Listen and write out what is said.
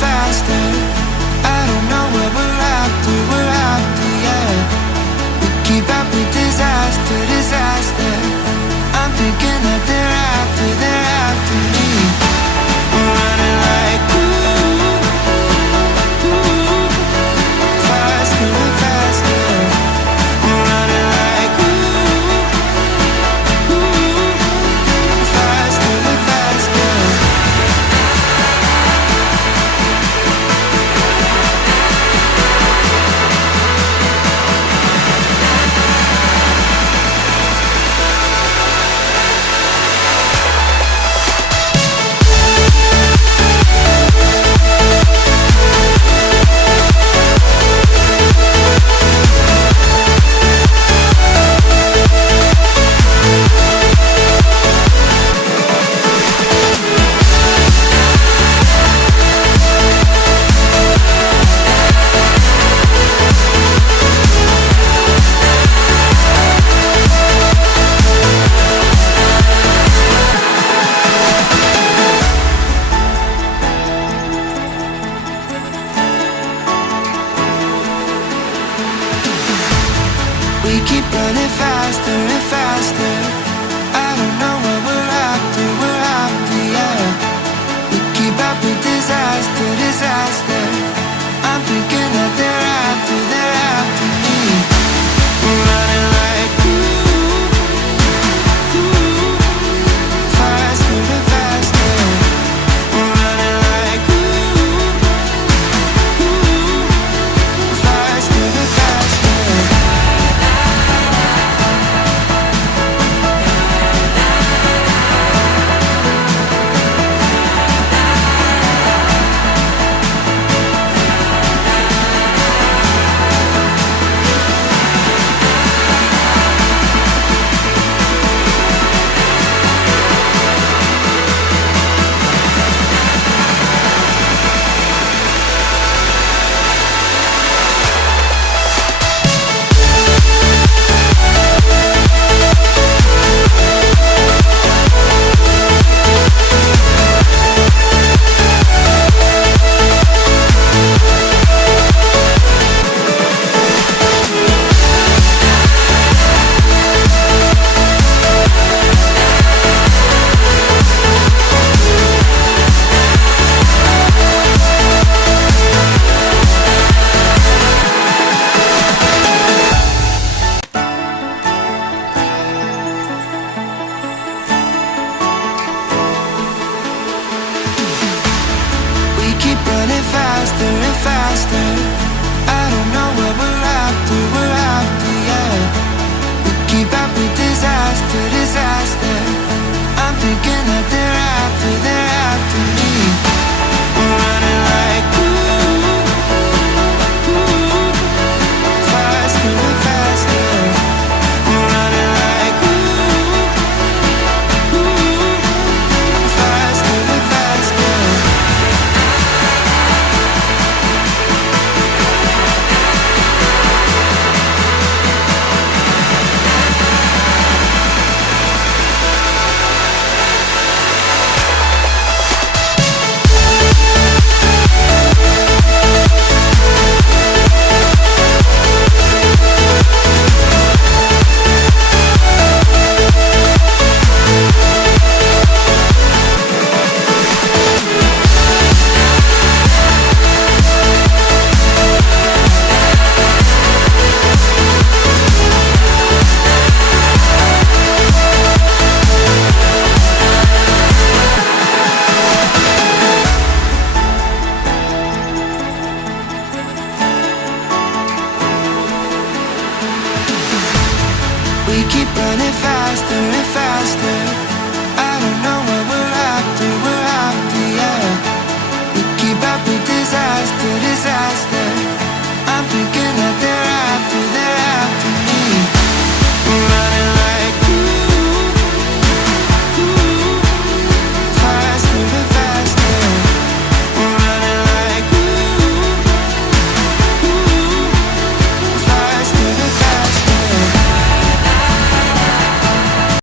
faster. I don't know what we're after, yeah. We keep up with disaster, disaster. I'm thinking that they're after me. We're running like faster and faster. We're running like faster and faster. We keep running faster and faster. I don't know what we're after, yeah. We keep up with disaster, disaster. I'm thinking that they're after me. We're running like faster and faster. We're running like faster and faster. Keep running faster and faster. I don't know what we're after, yeah. We keep up with disaster, disaster. I'm thinking that they're after me. We're running like faster and faster. We're running like faster and faster. We keep running faster and faster. I don't know what we're after, yeah. We keep up with disaster, disaster.